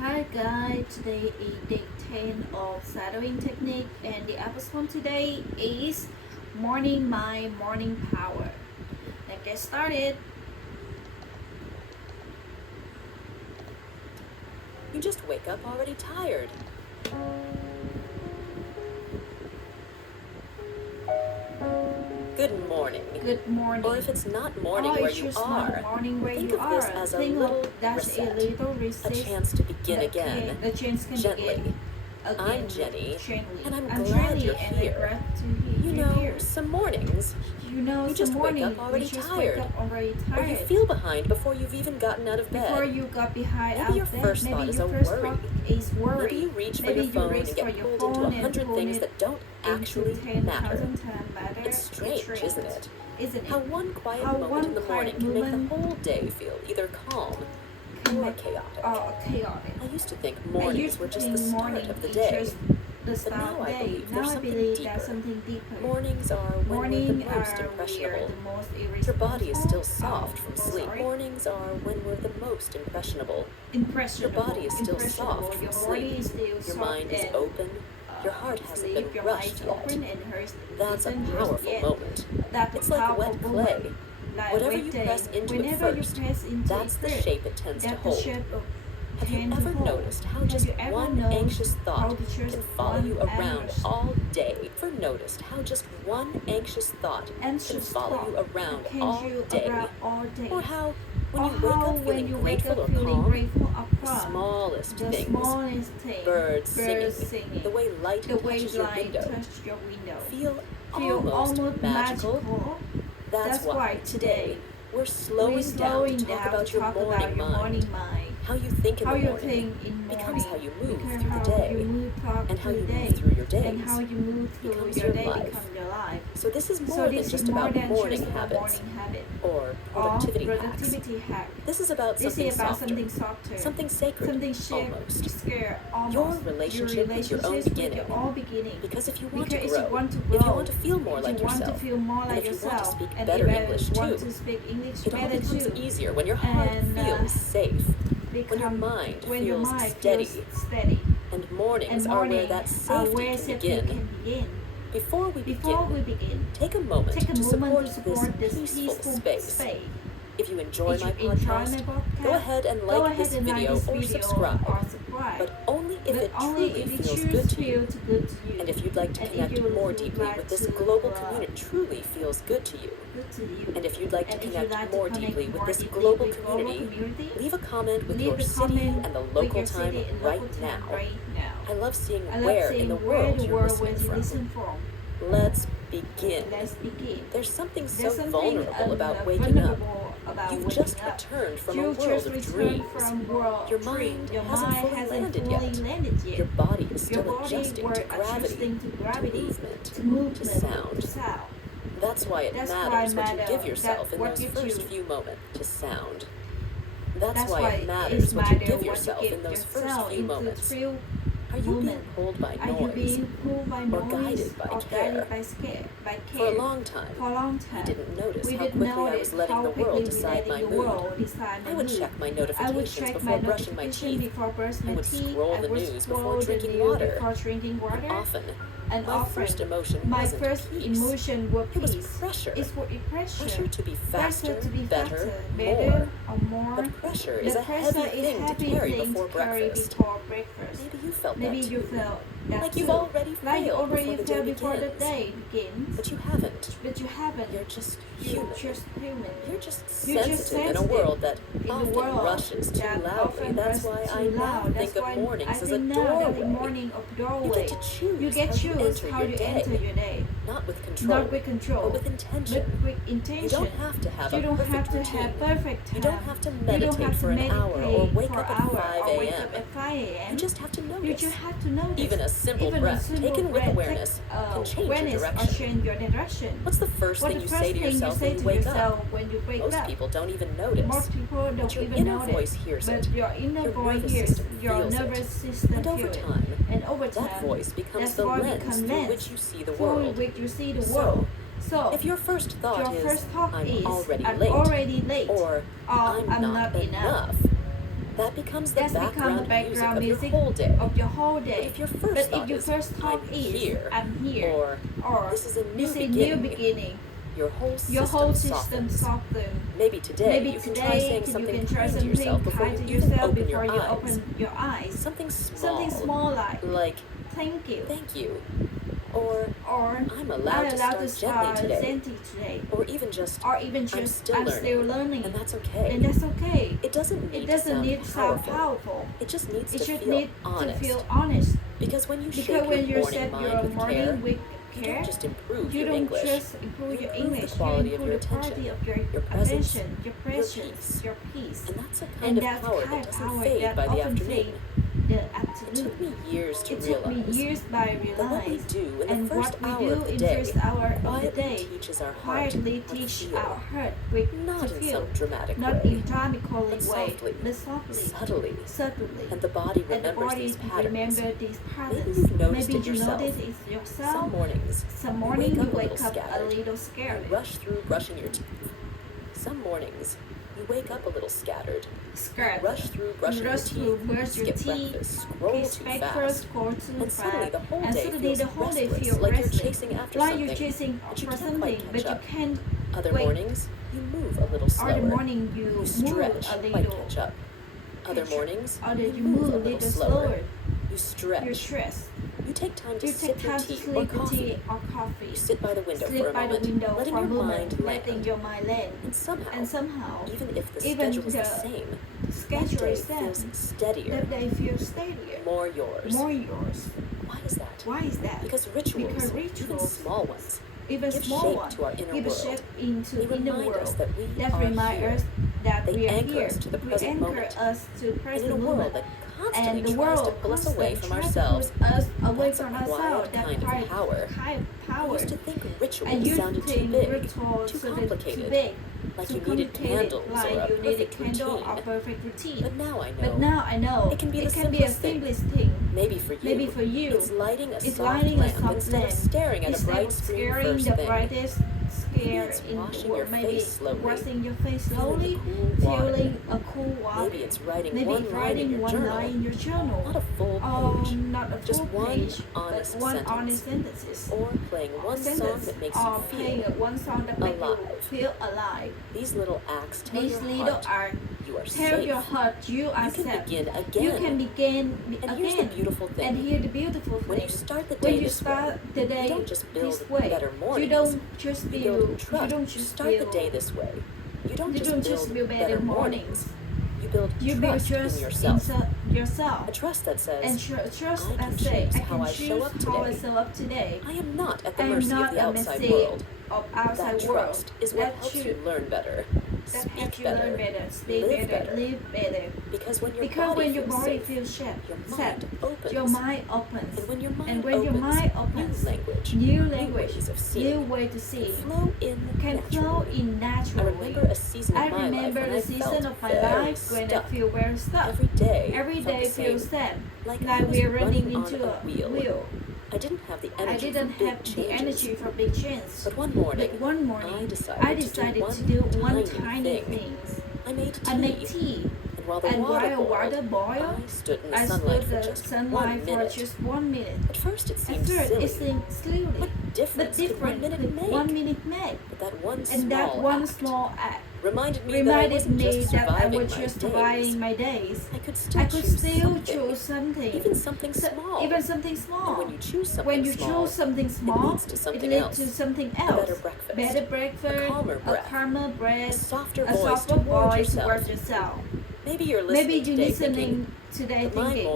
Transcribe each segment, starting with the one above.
Hi guys, today is day 10 of shadowing technique and the episode today is morning mind, morning power. Let's get started. You just wake up already tired. Good morning. Good morning. Or if it's not morning where it's you just are, not morning where think you of this are. as a Think little of that's reset, a little reset. a chance to begin again, The chance can gently. begin again. I'm Jenny, gently. and I'm I'm glad Jenny, you're and here. I'm glad to You you're know, here. some mornings, You know, you just some wake morning up already you just tired. wake up already or tired. you feel behind before you've even gotten out of bed. Before you got behind Maybe out your bed, first maybe thought is your a first worry. thought is worry. Maybe you reach for Maybe your you phone reach and for get your pulled phone into and 100 pull things it that don't actually into matter. 10,000 times matter. It's strange, isn't it? Isn't How it? one quiet How moment one in the morning quiet can make the moment whole day feel either calm or chaotic. Chaotic. I used to think I mornings used were to just think the start morning of the is day. just the But start now of the I day. believe Now there's I something believe deeper. there's something deeper. Mornings are when we're the most impressionable. The most Your body is still irresponsible. soft from sleep. Sorry. Mornings are when we're the most impressionable. Impressionable. Your body is still Impressionable. soft from Your sleep. body is still Your soft mind is and, open. Your heart hasn't sleep, been your rushed mind's yet. open and hers That's a isn't powerful rushed yet. moment. That's It's a like powerful wet moment. clay. Like Whatever wet you clay. press into it Whenever you first, press into that's it the first, shape it tends to that's the hold. shape of Have you tend ever to hold. noticed how Have just you ever one noticed anxious how thought to just can follow one you around anxious- all day? Ever noticed how just one anxious thought can anxious follow thought you around can all you day? around all day? Or how, when Or you wake how up when feeling you wake grateful up or feeling calm, grateful or the calm, smallest the things, smallest thing, birds singing, the way light the way touches your light window, touches your window, feel feel almost magical. That's why today we're slowing down to talk about your morning mind. How you think in How the you morning think in becomes morning how you move becomes through the how day. you move And how you through move through your days and how you move through becomes your your day life. becomes your life. So this is So more than this just is more about than morning just about habits morning habit or or productivity hacks. productivity hack. This is about This something is about softer, something softer, something sacred, something shared, almost. scared, almost. Your relationship with your own beginning. With your own beginning. Because if you want Because to if grow, you want to if you want to feel more if like you want yourself, to feel more and like if you want to yourself, speak and better if English you want too, to speak English it all better becomes too, easier when your heart and, feels safe, when your mind when your feels mind steady, feels steady. and mornings And are where morning that are safety where can safety begin. can begin. Before we begin, take a moment take a to moment support to support this this peaceful space. If you enjoy If my you enjoy podcast, my podcast, go ahead and like this video or subscribe, subscribe. but only if But it only truly if it feels truly good to you. feels good to you. And if you'd like to And if connect you more would deeply like with this to, global community truly feels good to you. good to you. And if you'd like to And if connect you'd like to more connect deeply with more this deeply global with global community, leave a comment with leave your a city comment and the with local your time city and right local time now. right now. I love seeing I love where seeing in the where world the you're world listening was you from. listen from. Let's begin. Let's begin. There's something so There's something vulnerable about waking up. vulnerable about You've waking just up. returned from You a world just of returned dreams. from world Your dream. mind Your hasn't mind fully hasn't landed fully yet. landed yet. Your body is Your still body adjusting were to gravity, adjusting to gravity, to movement, to sound. to sound. That's why it That's matters why what you matter- give yourself that in what those you first do. few moments to sound. That's That's why it matters what you give yourself in those first few moments. Are you being pulled by Are you noise being pulled by noise or guided by or care? guided by care? For a long time, For a long we time, didn't notice we how didn't quickly I notice was letting how the quickly world we decide my letting the mood. world decide my I would mood. check my I would notifications check before my brushing my notification teeth. before brushing I my would teeth. scroll I the would news scroll before the drinking news water. before drinking water. And often, first emotion my wasn't first peace. emotion was It was peace. pressure. It's for pressure. Pressure to be faster, Pressure to be better, better, more. or more. But pressure The is a pressure heavy is thing to heavy carry thing before to carry breakfast. before breakfast. Maybe you felt Maybe that you too. felt that Like too. you've already Like you failed already before the failed day before the begins. day begins. But you haven't. But you haven't. You're just You're human. just human. You're just You're sensitive, just in a sensitive world that in a often world rushes too that loudly. often That's why rushes I too now loud. think That's of why mornings I as a think now that the doorway. morning of You doorway. get to choose You get how you choose enter how your you day. enter your day. Not with control, Not with control, but with intention. but with intention. You don't have to have You a don't perfect have to routine. have perfect time. You don't have to You don't meditate have to for an hour or meditate wake for up an at hour 5 or wake a.m. up at 5 a.m. You just have to You notice. just have to notice. Even a simple Even breath a simple taken with breath awareness can change your awareness or direction. change your direction. What's the first What thing the you first say to thing you yourself say when you to wake yourself up? when you wake Most up? people don't even notice. Most people But don't your even inner notice. voice hears But it. your inner Your voice nervous hears system your feels it. nervous system And over feels it. time, And over time, that voice becomes that the voice lens becomes through lens which you see the through world. which you see the So, world. So, If your first thought your is, first thought I'm is, already I'm late, already late, or I'm not enough, That becomes the That's become the background music of your whole day. of your whole day. But if your But first if thought your is, first thought I'm is, here, I'm here, or this is a new beginning, your whole system softens. softens. Maybe today you can try saying something kind to yourself before you even open your eyes. Something small like thank you, or or I'm allowed to start gently today, or even just I'm still learning, and that's okay. It doesn't need to sound powerful. It just needs to feel honest. Because when you shape your morning mind with care, you don't just improve your English. You improve the quality of your attention, your presence, your peace. And that's a kind of power that doesn't fade by the afternoon. It took me years to realize that what we do in the first hour of the day teaches our heart how to feel. Not in some dramatic way, but softly, subtly, and the body remembers these patterns. Maybe you've noticed it yourself. Some mornings you wake up a little scared. You rush through brushing your teeth. Some mornings you wake up a little scattered. Rush through brushing your teeth, skip breakfast, scroll too fast, and suddenly the whole day feels restless, like you're chasing after something, but you can't catch up. Other mornings, you move a little slower. You stretch, might catch up. Other mornings, you move a little slower. You stretch. You take time to sip your tea or coffee. You sit by the window for a moment, letting your mind land. And somehow, even if the schedule is the same, that day feels steadier, more yours. Why is that? Because rituals, even small ones, give shape to our inner world. They remind us that we are here. They anchor us to the present moment. And in a world that constantly tries to pull us away from ourselves, that's a quiet kind of power. I used to think rituals sounded too big, too complicated, like you needed candles or a perfect routine. But now I know it can be the simplest thing. Maybe for you, it's lighting a soft lamp instead of staring at a bright screen first thing. Maybe it's washing your face slowly, feeling a cool water. Maybe it's writing one line in your journal, not a full page, just one honest sentence, or playing one song that makes you feel alive. These little acts tell your heart you are safe. You can begin again. And here's the beautiful thing. When you start the day this way, you don't just build better mornings. You build trust. You start the day this way. You don't just build better mornings. You build trust in yourself. A trust that says, I can choose how I show up today. I am not at the mercy of the outside world. That trust is what helps you learn better, speak better, live better. Because when your body feels safe, your mind opens. And when your mind opens, new language, new way to see, can flow in naturally. I remember a season of my life when I feel very stuck. Every day feels sad, like we're running into a wheel. I didn't have the energy for big changes. But one morning, I decided to do one tiny thing. I made tea. And while the water boiled, I stood in the sunlight for just 1 minute. At first it seemed silly. What difference could 1 minute make? But that one small act reminded me that I was just surviving my days. I could still choose something. Even something small. And when you choose something small, it leads to something else. Better breakfast, a calmer breath, a softer voice towards yourself. Maybe you're listening today thinking,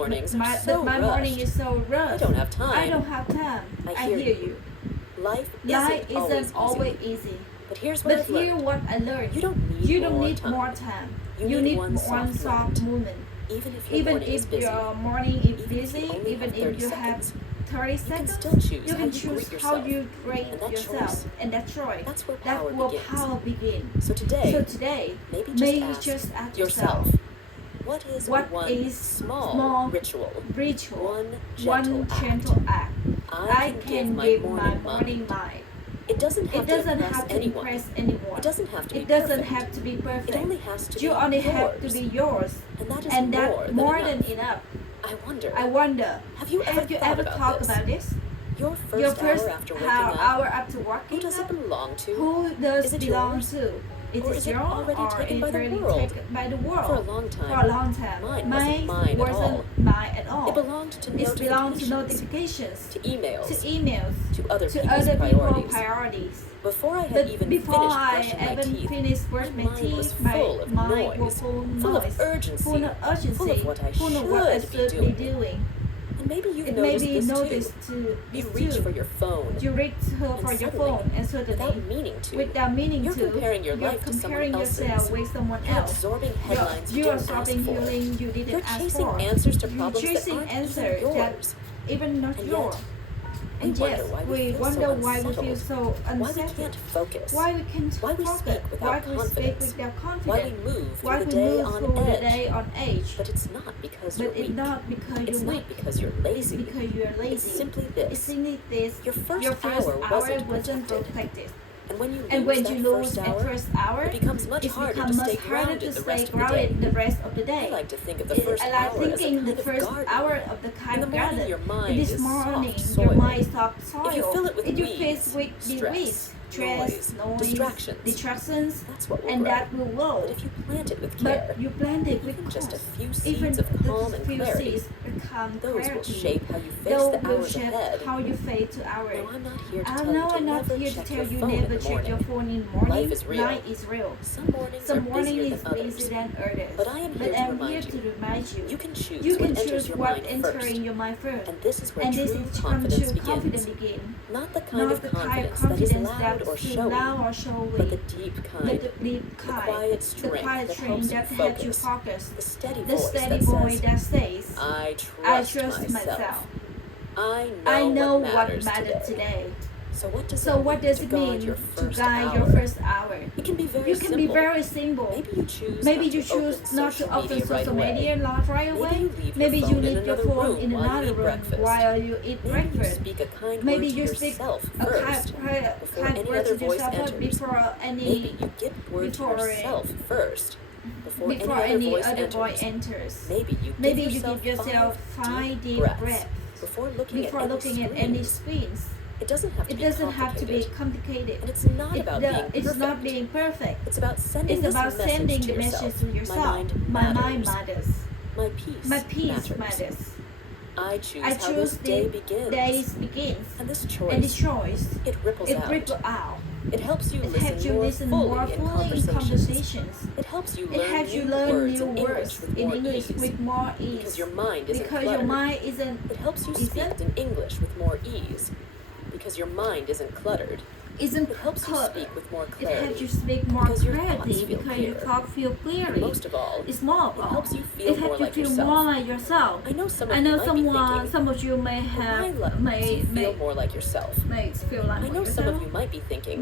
but my morning is so rushed. I don't have time. I hear you. Life isn't always easy. But here's what I learned. You don't need more time. You need one soft moment. Even if your morning is busy, even if you have 30 seconds, you can choose how you greet yourself. And that choice, that's where power begins. So today, maybe just ask yourself, what is one small ritual, one gentle act I can give my morning mind? It doesn't have to impress anyone. It doesn't have to be perfect. It only has to be yours. You only have to be yours. And that is more than enough. I I wonder. Have you ever thought about this? Your first hour after waking who does it belong to? Who does it belong yours? to? Is it already taken by the world? For a long time. Mine wasn't mine at all. It belonged to notifications. To emails. To other people's priorities. Before I had even finished brushing my teeth, my mind was full of urgency, full of what I should be doing. And maybe you've noticed this too. You reach for your phone. And suddenly, without meaning to, you're comparing your life to someone else's. with someone You're else. absorbing headlines You're absorbing you healing you didn't You're ask chasing for. answers to You're problems that chasing aren't answers even that yours. even not And yours. yet, And yes, we wonder why we feel so why we unsettled. can't focus, Why we can't why we focus. speak without confidence, why we move Why through we the day move on through the edge. day on edge. But it's not because But you're it's weak. not because It's you're not weak. because you're lazy. It's because you're lazy. It's simply It's this. simply this. Your first hour wasn't protected. And when you And when lose you that lose first that hour, first hour, it becomes much it's harder become to much stay harder grounded to the rest stay of the day. grounded the rest of the I day. like to think of the first I like hour as a thinking the kind of first garden. hour of the kind In the of morning, garden. your mind In this is morning, soft your soil. mind is soft soil. If you fill it with if you weeds, face with the stress, weeds, noise, distractions, that's what will and grow. that will grow. But if you plant it with care, But you plant it with even just a cause. few Even seeds of calm the and few clarity, seeds of calm those will clarity. shape how you face Those the will hours shape ahead. how you face to hours. Now, I'm not here to I tell know you to I'm not never here to check tell your you phone in never the check morning. your phone in the morning. Life is real. Life is real. Some mornings Some are morning busier is than others. busier than others. But I am here to remind you. You can choose You can what enters choose your what mind enters first. in your mind first. And this is where And this true is confidence true confidence begins. begins. Not the kind of confidence that is loud or showy, but the deep kind, the quiet strength that helps you focus, the steady voice that says, I trust myself. I know what matters today. So what does it mean to guide your first hour? It can be very simple. Maybe you choose not to open social media right away. Maybe you leave your phone in another room while you eat breakfast. Maybe you speak a kind word to yourself before any other voice enters. Maybe you give yourself 5 deep breaths before looking at any screens. It doesn't have to be complicated. And it's not being perfect. It's about sending the message to yourself. My mind matters. My peace matters. I choose how this day begins. And this choice, it ripples out. It helps you listen more fully in conversations. It helps you learn new words in English with more ease. Because your mind isn't. It helps you speak in English with more ease. Because your mind isn't cluttered. It helps you speak with more clarity. It helps you speak more clarity because your thoughts feel clearly. Most of all, it helps you feel more like yourself. I know some of you may feel more like yourself. I know some of you might be thinking.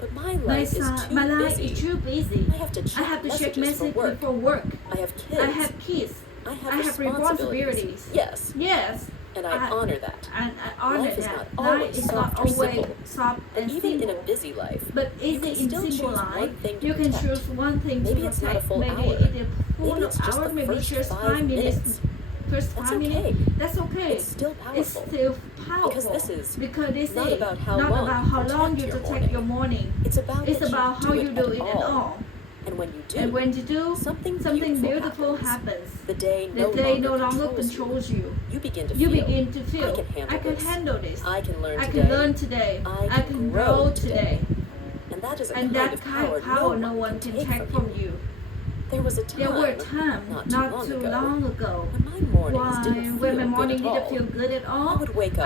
But my life is too busy. I have to check messages for work. I have kids. I have responsibilities. Yes. And I honor that. Life is not always soft or simple. And even in a busy life, but you can still choose one thing to protect. Maybe it's not a full hour. Maybe it's just the first 5 minutes. That's okay. It's still powerful. Because this is not about how long you take your morning. It's about how you do it at all. And when you do, something beautiful happens. The day no longer controls you. You begin to feel, I can handle this. I can learn today. I can grow today. And that is a kind of power no one can take from you. There were times not too long ago when my morning didn't feel good at all. I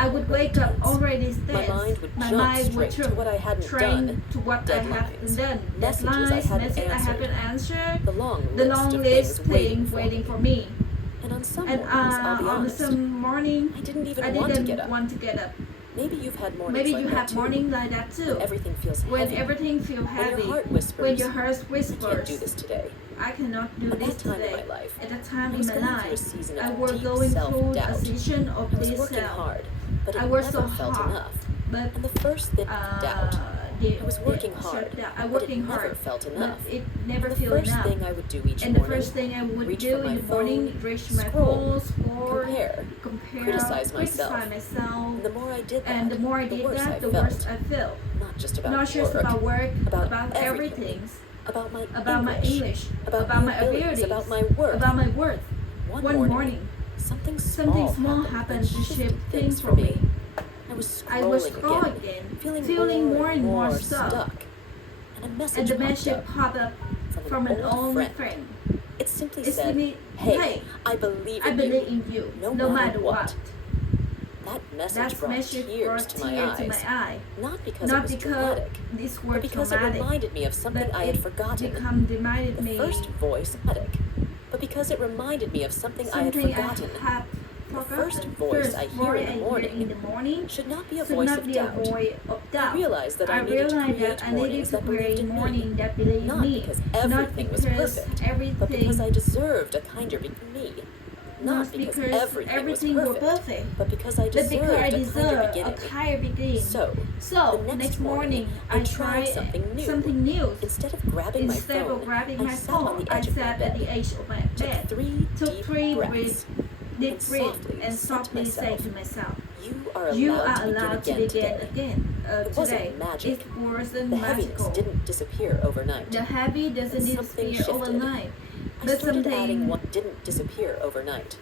would wake up already tense. My mind would jump straight to what I hadn't done. Deadlines, messages I haven't answered, the long list things waiting for me. And on some morning, I didn't want to get up. Maybe you've had mornings like that too. When everything feels heavy. When your heart whispers. I can't do this today. I cannot do this today. At that time in my life, I was going through a season of self-doubt. I worked so hard, but I worked so hard. I never felt enough. And on some mornings, I didn't even want to get up. Maybe you've had mornings like that too. When everything feels heavy. When your heart whispers. I cannot do this today. At that time in my life, I was going through a season of self-doubt. I worked so hard, but I never felt enough. but And the first thing doubt. I was working hard, but it never hard, felt enough. but it never The felt first enough. thing I would do each And the morning, first thing I would reach do for my in the morning, phone, reach my scroll, phone, score, compare, criticize myself. And the more I did that, And the more I the did worse that, I the felt. worse I felt. Not just about Not just work, about work, about about everything. about my About my English, about my my abilities, about my worth. about my worth. One morning, something something small happened to shift things for me. I was scrolling again, feeling more and more stuck. And a message popped up from an old friend. It simply It said, simply, hey, I believe in you, no matter what. That message brought tears to my eyes. Not because it was dramatic, but because it reminded me of something I had forgotten. The first voice, but because it reminded me of something I had forgotten. The first voice I hear in the morning should not be a voice of doubt. I realized that I needed to create mornings that believed in me, not because everything was perfect, but because I deserved a kinder me. Not because everything was perfect, but because I deserved a kinder beginning. So the next morning, I tried something new. Instead of grabbing my phone, I sat on the edge of my bed, took three deep breaths, and softly say to myself, you are allowed to begin again It wasn't magic. It wasn't The magical. heaviness didn't disappear overnight. The heavy doesn't Something disappear shifted. overnight. I But started adding something, what didn't disappear overnight.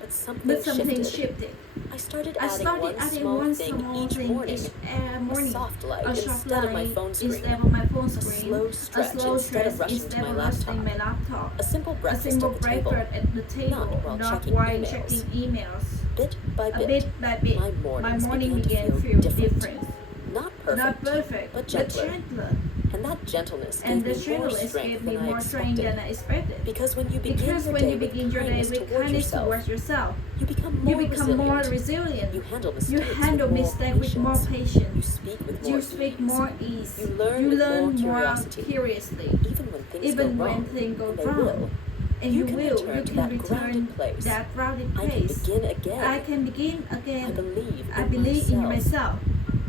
But something shifted. I started I adding started one adding small one thing small each thing morning. each morning. A soft light A soft instead of my light phone screen. instead of my phone A screen. slow stretch instead of rushing to my laptop. A simple A breakfast simple at the table. breakfast at the table, Not while checking checking emails. emails. Bit by A bit, bit by bit, my mornings began to feel different. Not Not perfect, perfect, but but gentler. gentler. And that gentleness And gave the me more gentleness strength gave me than I more strength expected. than I expected. Because when you begin Because your when day you begin your day with with kindness kindness toward towards yourself, you become you more become more resilient. resilient. You handle You mistakes handle mistakes with more You patience. speak with more You speak ease. more ease. You learn with more more curiosity. curiously. Even when things Even go when wrong, things go and they wrong. will. And You you can will. return You to can that return grounded place. that grounded I can place. begin again. I can begin I again. believe I believe in myself.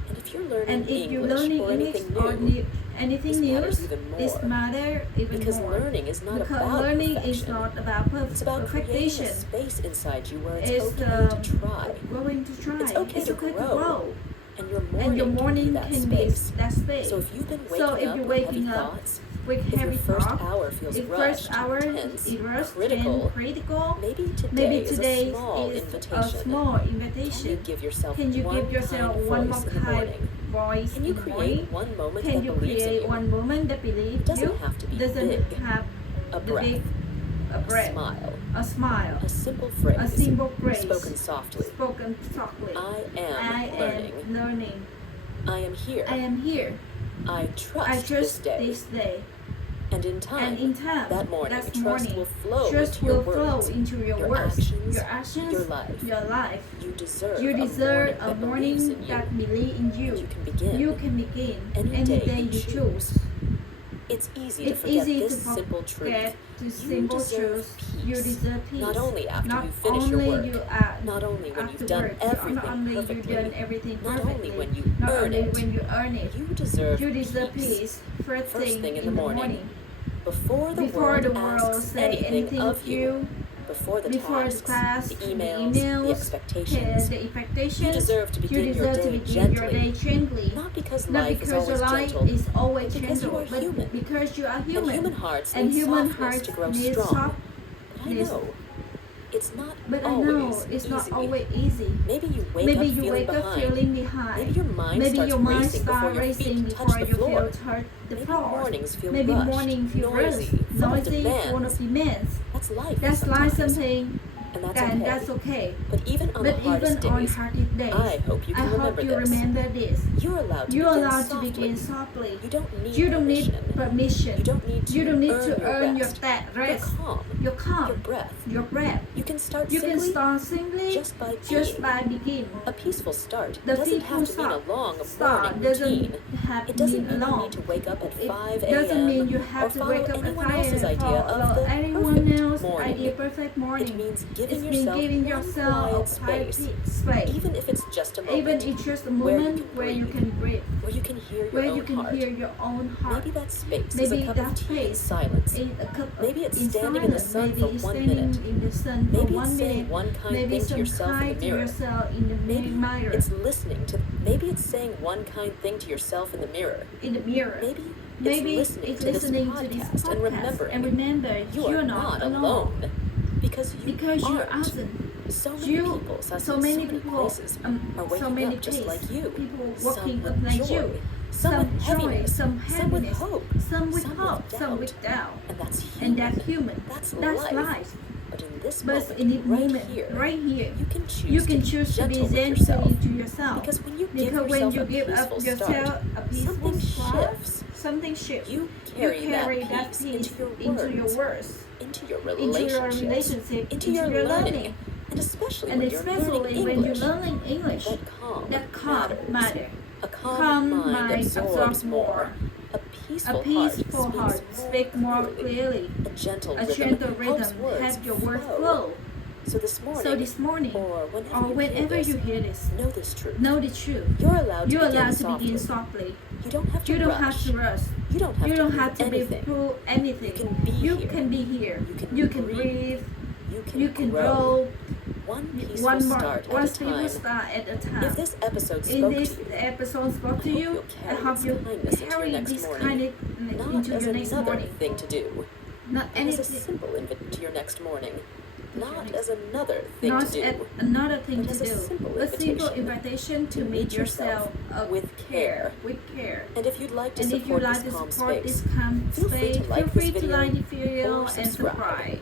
And if you're learning And if you're English learning or English anything or new, anything this new, matters even more. this matter even because more. learning is not Because about learning perfection. is not about It's about creating perfection. a space inside you where it's It's okay to try. going to try. It's okay to grow. And And your morning can can be be that space. that space. So if you've been So waking if up you're with heavy waking up thoughts, with if your heavy first thought, hour feels if rushed, first hour tense, is rushed critical, and critical, maybe maybe today today is a small is invitation. a small Can you invitation. give yourself Can you one give yourself kind one more voice in the kind morning? voice Can you in the create morning? one moment Can that you believes in create you? one moment that believes Doesn't you? have to be Doesn't big. have A the breath, big, a breath, smile, a smile, a simple phrase, a simple phrase, spoken softly. spoken softly. I am I learning. am learning. I am here. I am here. I I trust trust this day. And in time, that morning, that trust morning, will flow trust into your will flow words, into your your words, actions, your actions, your life. your life. You deserve, You deserve a morning that believes in you. that believes in you. You can begin. You can begin any day you you choose. It's easy to It's forget easy this to simple truth. forget this You simple deserve truth. peace. You deserve peace. Not only after Not you finish your only work, you are not only when you've done afterwards, everything not only perfectly, you've done everything not perfectly, only when you not earn only it. when you earn it. You deserve You deserve peace. peace. First thing in the morning. Before the Before world the world asks say anything of you, before the before tasks, the class, the emails, the expectations, the expectations, you deserve to you begin your deserve to day begin your day gently. gently. Not because Not life because your is always life gentle, is always but because you gentle, are but human. because you are human. And human hearts And need human softness hearts to grow need strong. But I softness. know it's not But I always know it's easy. not always easy. Maybe you wake Maybe up you feeling wake up behind. feeling behind. Maybe your mind Maybe starts your mind racing before starts your racing feet before touch the your floor. feet touch the Maybe floor. mornings feel Maybe rushed, morning feel noisy, rushed, full of noisy, full of demands. demands. That's life. That's like sometimes. something, And that's and okay. that's okay. But even on the But hardest even on days, hardest days, I hope you I can hope remember you this. remember this. You're allowed to You're begin allowed to softly. begin softly. You don't need You don't need permission. permission. You don't need to You don't need earn to your earn your rest. rest. You're calm. your calm, your breath. You can start simply just by beginning. A peaceful start doesn't have to mean a long morning routine. It doesn't mean you need to wake up at 5 a.m. doesn't mean you have or to follow wake up at anyone 5 else's a.m. idea of the perfect morning. It means giving giving yourself yourself quiet space. Even if it's just a moment. Even it's just a moment where you can breathe. Where you can hear your own heart. Maybe that space is a cup of tea in silence. Maybe it's standing in the sun for 1 minute. Maybe it's saying one kind thing to yourself in the mirror. Maybe it's listening to. Maybe it's saying one kind thing to yourself in the mirror. Maybe it's listening to this podcast and remember you're not alone. Because you aren't. So many people are waking up just like you. People some waking up with like joy, you. Some with happiness, some with hope, some with doubt. And that's human. That's life. But in this But moment, in the moment, right here, you can choose to be gentle to yourself. Because when you give yourself a peaceful start, something shifts. You carry that peace peace into your words, into your relationship, into your learning. And especially when you're learning English, that calm matter. A calm mind absorbs more. A peaceful heart speaks more clearly. A gentle rhythm helps your words flow. So this morning, or whenever you hear this, know this truth. You're allowed to begin softly. You don't have to rush. You don't have to be through anything. You can be here. You can breathe. You can grow. One peaceful start at a time. If this episode spoke to you, I hope you carry this kindness into your next morning. Thing to do. Not as a simple invite to your next morning. Not as another thing to do. Another thing but to do. A simple invitation to meet yourself with care. And if you'd like to support this calm space, feel free to like the video and subscribe.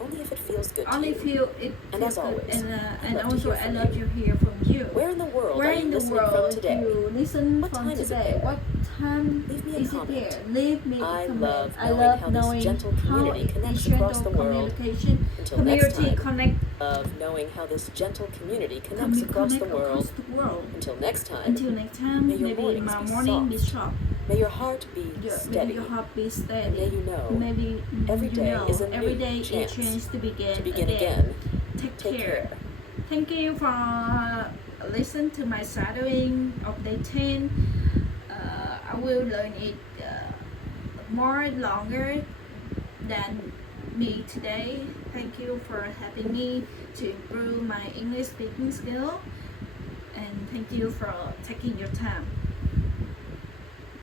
Only if it feels good Only to if you. it And feels as always, good. And I'd love to also, hear I from love you. to hear from you. Where in the world Where are you in the listening world from today? you listen What from time is it today? there? What time Leave me a is it comment. there? Leave me a I comment. love I knowing love how this knowing gentle how community connects this across gentle the world. communication Until next community time. connect Of knowing how this gentle community connects across the world. Until next time, may your mornings my be morning be soft. soft. May your heart be steady. Maybe your heart be steady. And may you know Maybe every you day know is a every new day chance is a chance to begin again. Take Take care. care. Thank you for listening to my shadowing of day 10. I will learn it more longer than me today. Thank you for helping me to improve my English speaking skill, and thank you for taking your time.